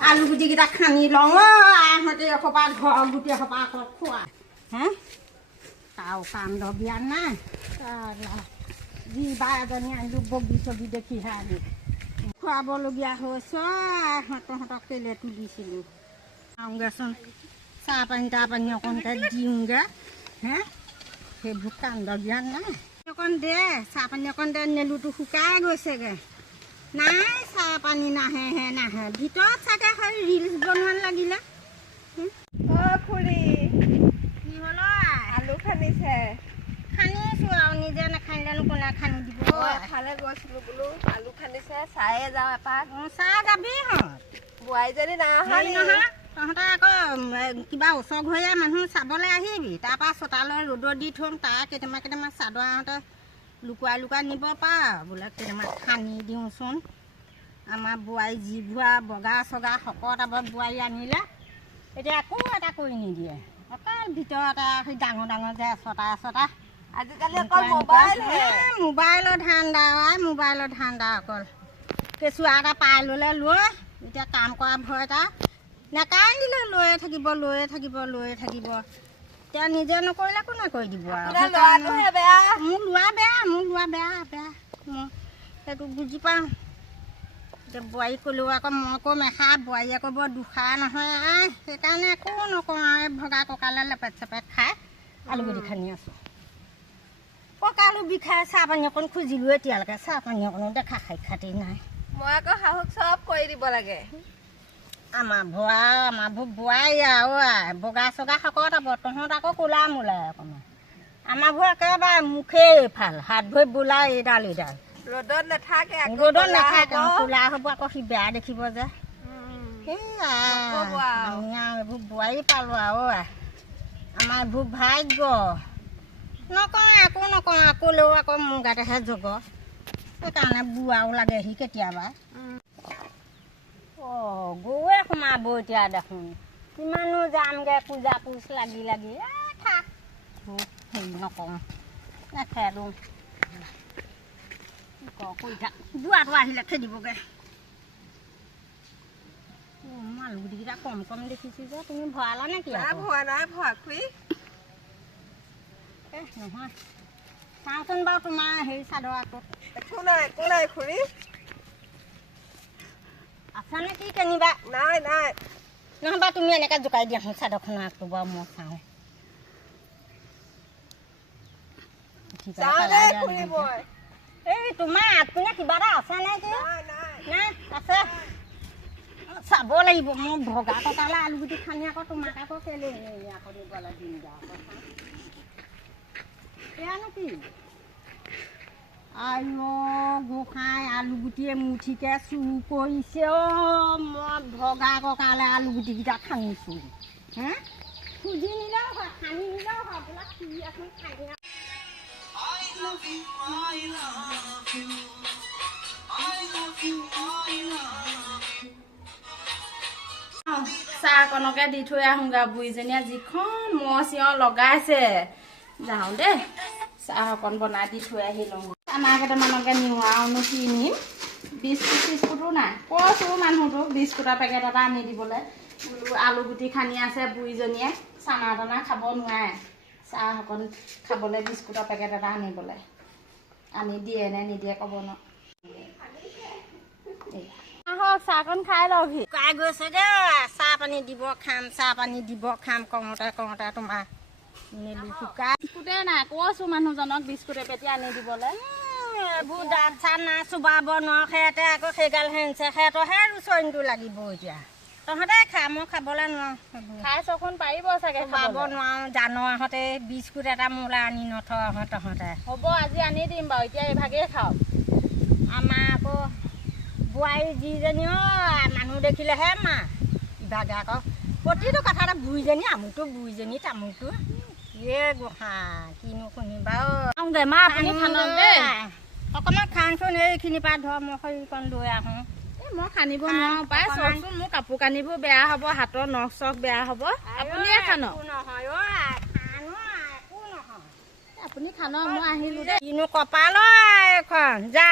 আলু গুটিকেইটা খানি লওঁ আহঁতে এসোপা ঘৰ গুটি এসোপা আকৌ খোৱা হে কাও কাম দবিয়া নাই যি বা এজনী আনিলোঁ বগী চগী দেখিহে আনি খুৱাবলগীয়া হৈছে তহঁতক কেলে তুলিছিলোঁ আহোঁগৈচোন চাহ পানী তাহ পানী অকণকে দিওঁগৈ হে সেইবোৰ কান্দ জ্ঞান নাই অকণ দে চাহ পানী অকণ দে নেলুটো শুকাই গৈছেগৈ নাই চাহ পানী নাহে নাহে ভিতৰত চাগে হয় ৰিলচ বনোৱাত লাগিলে খুৰী কি হ'ল আলু খান্দিছে খান্দিছোঁ আৰু নিজে নাখান্দিলেনো কোনে খান্দি দিব এফালে গৈছিলোঁ বোলো আলু খান্দিছে চায়ে যাওঁ এপাক চাহ যাবি বোৱাৰীজনী নহয় নহয় তহঁতে আকৌ কিবা ওচৰ ঘৰীয়া মানুহ চাবলৈ আহিবি তাৰপৰা চোতালৈ ৰ'দত দি থ'ম তাৰ কেইটামান চাদৰ আহোঁতে লুকুৱাই লুকুৱাই নিব পাৰ বোলে কেইটামান খান্দি দিওঁচোন আমাৰ বোৱাৰী যিবোৰ বগা চগা শকত আবত বোৱাৰী আনিলে এতিয়া একো এটা কৰি নিদিয়ে অকল ভিতৰতে সেই ডাঙৰ ডাঙৰ যে ছটা আজিকালি অকল মোবাইল মোবাইলৰ ধান্দা অকল কেঁচুৱা এটা পাই ল'লে লৈ এতিয়া কাম কৰা ভয় এটা নেকান্দিলে লৈয়ে থাকিব এতিয়া নিজে নকৰিলে কোনে কৰি দিব আৰু মোৰ লোৱা বেয়া মই সেইটো বুজি পাওঁ এতিয়া বোৱাৰী ক'লেও আকৌ মই ক'ম এষাৰ বোৱাৰী আকৌ বৰ দুষাৰ নহয় সেইকাৰণে একো নকওঁ আৰু ভগা কঁকালে লেপেট চেপেট খাই আলু গুটি খান্দি আছোঁ কঁকালো বিষাই চাহ পানী অকণ খুজিলোঁ এতিয়ালৈকে চাহ পানী অকণো দেখা সাক্ষাতেই নাই মই আকৌ শাহুক চব কৰি দিব লাগে আমাৰ বোৱাৰী আৰু বগা চগা শকত হ'ব তহঁত আকৌ ক'লা মোলাই অকণমান আমাৰবোৰ একেবাৰে মুখেই এফাল হাত ভৰি বোলা এইডাল ৰ'দত নাথাকে ক'লা হ'ব আকৌ সি বেয়া দেখিব যে এইবোৰ বোৱাৰী পালোঁ আৰু আমাৰ এইবোৰ ভাগ্য নকওঁ একো নকওঁ ক'লেও আকৌ মোৰ গাতেহে জগ সেইকাৰণে বুঢ়াও লাগে সি কেতিয়াবা গৰুৱে সোমাব এতিয়া দেখোন কিমানো যামগৈ পূজা পুজ লাগি থাক হেৰি নকওঁ নেখেলোঁ কৰি থাক বুঢ়াটো আহিলে খেদিবগৈ আলু গুটিকেইটা কম দেখিছোঁ যে তুমি ভৰালা নেকি ভৰা নাই ভৰা খুৰী নহয় চাওঁচোন বাৰু তোমাৰ হেৰি চাদৰ আকৌ একো নাই খুৰী আছা নে কি কেনিবা নাই নহ'বা তুমি এনেকৈ জোকাই দিয়াচোন চাদৰখনৰ আগটো বাৰু মই চাওঁ এই তোমাৰ আগপিনে কিবা এটা আছে নে কি নাই আছে চাব লাগিব মই ভগা কঁকালে আলু গুটি খানি আকৌ তোমাক আকৌ কেলৈ আকৌ নিবলৈ দিম এয়ানো কি আইঅ গোসাঁই আলু গুটিয়ে মুঠিকে চুৰ কৰিছে মই ভগা কঁকালে আলু গুটিকেইটা খান্দিছোঁ খুজি নিলেও হয় খান্দি নিলেও হয় বোলে খুজি এখন খান্দি চাহ অকণকে দি থৈ আহোঁগা বুঢ়ীজনীয়ে যিখন মহ চিঞৰ লগাইছে যাওঁ দেই চাহ অকণ বনাই দি থৈ আহি লওঁ চানা কেইটামানকে নিওঁ আৰুনো কি নিম বিস্কুট চিস্কুটো নাই কৈছোঁ মানুহটোক বিস্কুটৰ পেকেট এটা আনি দিবলৈ বোলো আলু গুটি খানি আছে বুঢ়ীজনীয়ে চানা দানা খাব নোৱাৰে চাহ অকণ খাবলৈ বিস্কুটৰ পেকেট এটা আনিবলৈ আনি দিয়ে নে নিদিয়ে ক'ব ন আহক চাহকণ খাই লওঁহি শুকাই গৈছে দে চাহ পানী দিব খাম কওঁতে তোমাৰ মেলি শুকাই বিস্কুটে নাই কৈছোঁ মানুহজনক বিস্কুট এপেটি আনি দিবলৈ এইবোৰ দাঁত চাত নাই চুবাব নোৱাৰো সেয়াতে আকৌ সেইগাল হেৰিছে সিহঁতৰহে ৰুচনীটো লাগিব এতিয়া তহঁতে খা মই খাবলৈ নোৱাৰোঁ খাই চকোন পাৰিব চাগে খাব নোৱাৰোঁ জানো আহঁতে বিস্কুট এটা মোলৈ আনি নথওঁ তহঁতে হ'ব আজি আনি দিম বাৰু এতিয়া এইভাগেই খাওক আমাৰ আকৌ বোৱাৰী যিজনীও মানুহ দেখিলেহে মা ইভাগে আকৌ প্ৰতিটো কথাতে বুঢ়ীজনী বুঢ়ীজনী তামোলটো গোসাঁই কিনো শুনিবা দে মা আপুনি খানক দেই অকণমান খাওঁচোন এইখিনিৰ পৰা ধৰ মই সেইকণ লৈ আহোঁ মই খানিব নোৱাৰোঁ পাই চাওকচোন মোৰ কাপোৰ কানিবোৰ বেয়া হ'ব হাতৰ নখ চখ বেয়া হ'ব আপুনিয়ে খানক নহয় আপুনি খানক মই আহিলোঁ দেই কিনো কপাল এখন যা